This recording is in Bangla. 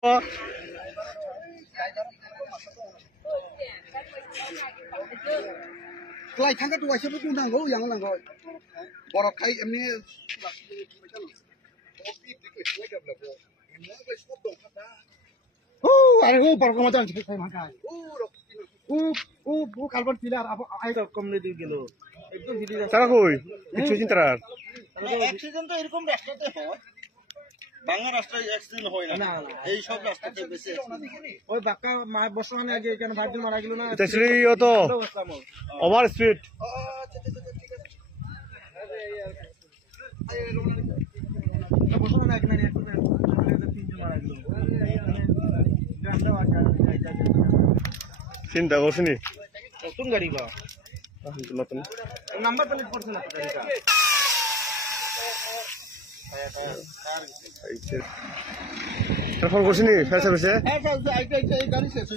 Kelai thang kat waisa pun nanggo yang nanggo. Borok kai emni. Ada borok macam cikgu saya makan. Kalban pilar apa air community গেল একদম হিলি তারা কই অ্যাক্সিডেন্ট তারা অ্যাক্সিডেন্ট তো এরকম রাস্তাতে হয় বাংলা রাস্তায় অ্যাক্সিডেন্ট হয় না এই সব রাস্তাতে বেশি ওই বাক্কা বর্তমানে আগে কেন ভাইজন মারা গেল না এটা ছিল তো ওভার স্পিড বর্তমানে আগে না তিনজন মারা গেল চিন্তা করছিনি নতুন গাড়ি বা নতুন নাম্বার প্লেট পড়ছে না গাড়িটা ফোন করছিনি ফায়ার সার্ভিসে গাড়ি শেষ